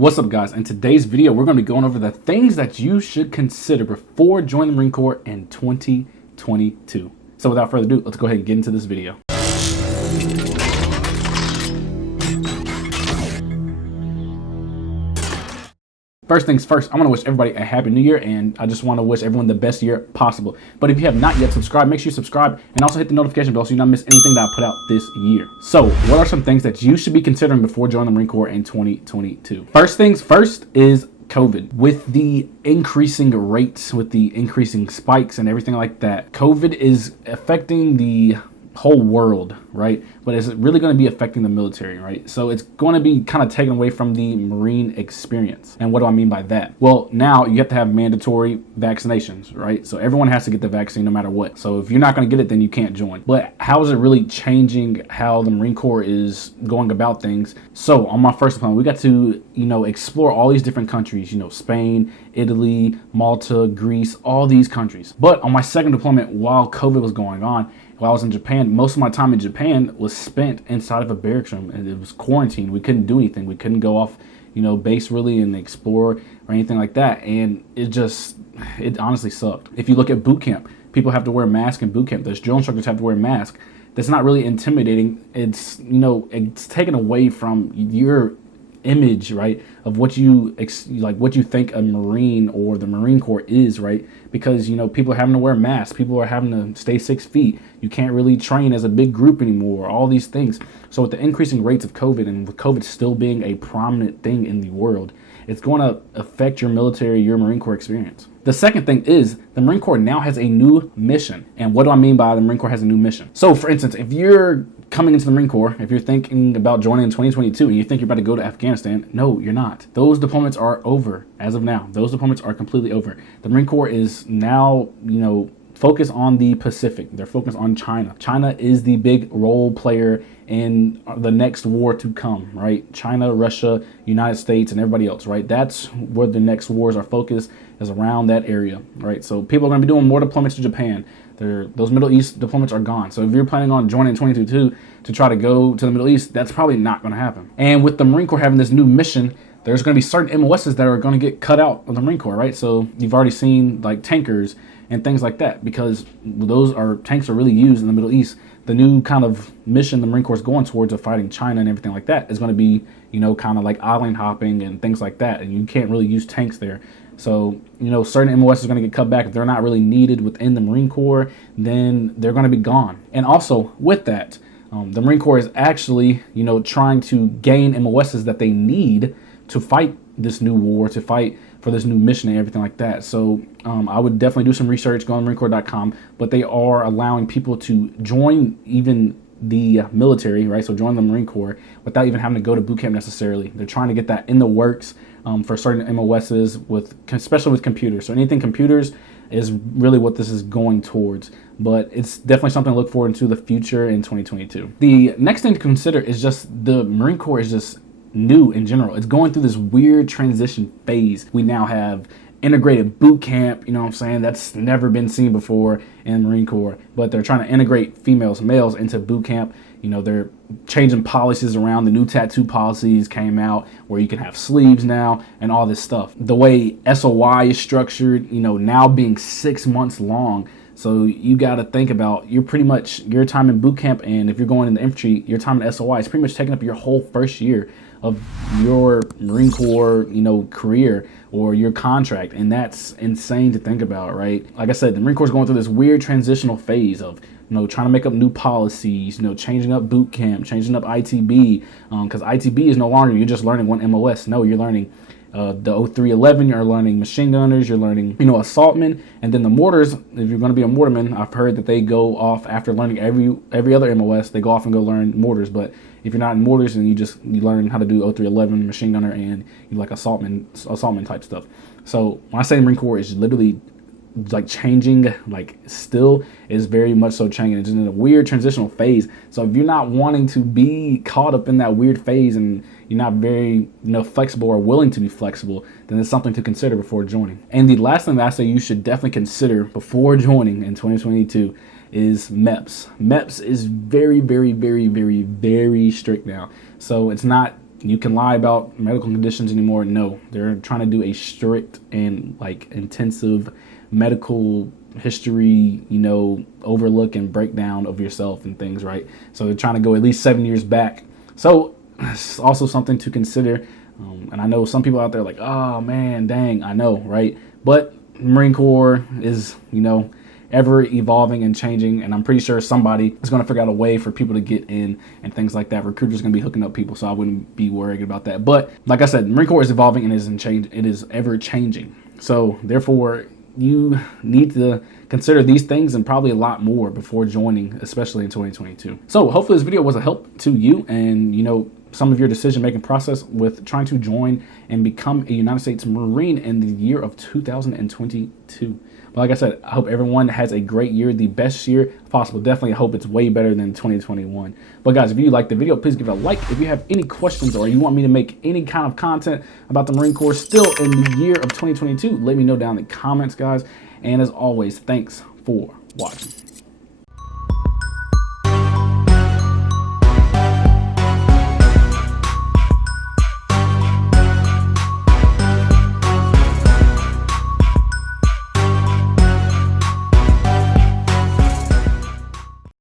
What's up, guys? In today's video, we're going to be going over the things that you should consider before joining the Marine Corps in 2022. So without further ado, let's go ahead and get into this video. First things first, I want to wish everybody a happy new year, and I just want to wish everyone the best year possible. But if you have not yet subscribed, make sure you subscribe and also hit the notification bell so you don't miss anything that I put out this year. So what are some things that you should be considering before joining the Marine Corps in 2022? First things first is COVID. With the increasing rates, with the increasing spikes and everything like that, COVID is affecting the whole world, right? But it's really going to be affecting the military, right? So it's going to be kind of taken away from the Marine experience. And what do I mean by that? Well, now you have to have mandatory vaccinations, right? So everyone has to get the vaccine no matter what. So if you're not going to get it, then you can't join. But how is it really changing how the Marine Corps is going about things? So on my first deployment, we got to, explore all these different countries, Spain, Italy, Malta, Greece, all these countries. But on my second deployment, while COVID was going on, while I was in Japan, most of my time in Japan was spent inside of a barracks room, and it was quarantined. We couldn't do anything. We couldn't go off, base really and explore or anything like that. And it honestly sucked. If you look at boot camp, people have to wear a mask in boot camp. Those drill instructors have to wear a mask. That's not really intimidating. It's, it's taken away from your image, right, of what you think a Marine or the Marine Corps is, right? Because people are having to wear masks, people are having to stay 6 feet, you can't really train as a big group anymore, all these things. So with the increasing rates of COVID, and with COVID still being a prominent thing in the world, it's going to affect your military, your Marine Corps experience. The second thing is the Marine Corps now has a new mission. And what do I mean by the Marine Corps has a new mission? So for instance, if you're coming into the Marine Corps, if you're thinking about joining in 2022 and you think you're about to go to Afghanistan, no, you're not. Those deployments are over as of now. Those deployments are completely over. The Marine Corps is now, focused on the Pacific. They're focused on China. China is the big role player in the next war to come, right? China, Russia, United States, and everybody else, right? That's where the next wars are focused, is around that area, right? So people are going to be doing more deployments to Japan. Those Middle East deployments are gone. So if you're planning on joining in 2022 to try to go to the Middle East, that's probably not going to happen. And with the Marine Corps having this new mission, there's going to be certain MOSs that are going to get cut out of the Marine Corps, right? So you've already seen like tankers and things like that, because tanks are really used in the Middle East. The new kind of mission the Marine Corps is going towards of fighting China and everything like that is going to be, kind of like island hopping and things like that. And you can't really use tanks there. So, certain MOS is going to get cut back. If they're not really needed within the Marine Corps, then they're going to be gone. And also with that, the Marine Corps is actually, trying to gain MOSs that they need to fight this new war, to fight for this new mission and everything like that. So I would definitely do some research, go on marinecorps.com, but they are allowing people to join even the military, right? So join the Marine Corps without even having to go to boot camp necessarily. They're trying to get that in the works for certain MOSs, especially with computers. So anything computers is really what this is going towards, but it's definitely something to look forward to the future in 2022. The next thing to consider is just the Marine Corps is just new in general. It's going through this weird transition phase. We now have integrated boot camp, that's never been seen before in the Marine Corps, but they're trying to integrate females and males into boot camp. They're changing policies around. The new tattoo policies came out where you can have sleeves now and all this stuff. The way SOI is structured, now being 6 months long. So you got to think about your time in boot camp, and if you're going in the infantry, your time in SOI is pretty much taking up your whole first year of your Marine Corps, career or your contract. And that's insane to think about, right? Like I said, the Marine Corps is going through this weird transitional phase of, trying to make up new policies, changing up boot camp, changing up ITB, because ITB is no longer, you're just learning one MOS. No, you're learning the 0311, you're learning machine gunners, you're learning, assaultmen, and then the mortars. If you're going to be a mortarman, I've heard that they go off after learning every other MOS, they go off and go learn mortars. But if you're not in mortars, then you learn how to do 0311 machine gunner and you like assaultman type stuff. So when I say Marine Corps is literally like changing, like still is very much so changing. It's in a weird transitional phase. So if you're not wanting to be caught up in that weird phase and you're not very flexible or willing to be flexible, then it's something to consider before joining. And the last thing that I say you should definitely consider before joining in 2022 is MEPS. MEPS is very, very, very, very, very strict now. So it's not you can lie about medical conditions anymore. No, they're trying to do a strict and like intensive medical history, overlook and breakdown of yourself and things, right? So they're trying to go at least 7 years back. So it's also something to consider. And I know some people out there are like, oh man, dang, I know, right? But Marine Corps is, ever evolving and changing, and I'm pretty sure somebody is going to figure out a way for people to get in and things like that. Recruiters going to be hooking up people, so I wouldn't be worried about that. But like I said, Marine Corps is evolving and it is ever changing. So therefore, you need to consider these things and probably a lot more before joining, especially in 2022. So hopefully this video was a help to you and some of your decision-making process with trying to join and become a United States Marine in the year of 2022. But like I said, I hope everyone has a great year, the best year possible. Definitely, I hope it's way better than 2021. But guys, if you liked the video, please give it a like. If you have any questions or you want me to make any kind of content about the Marine Corps still in the year of 2022, let me know down in the comments, guys. And as always, thanks for watching.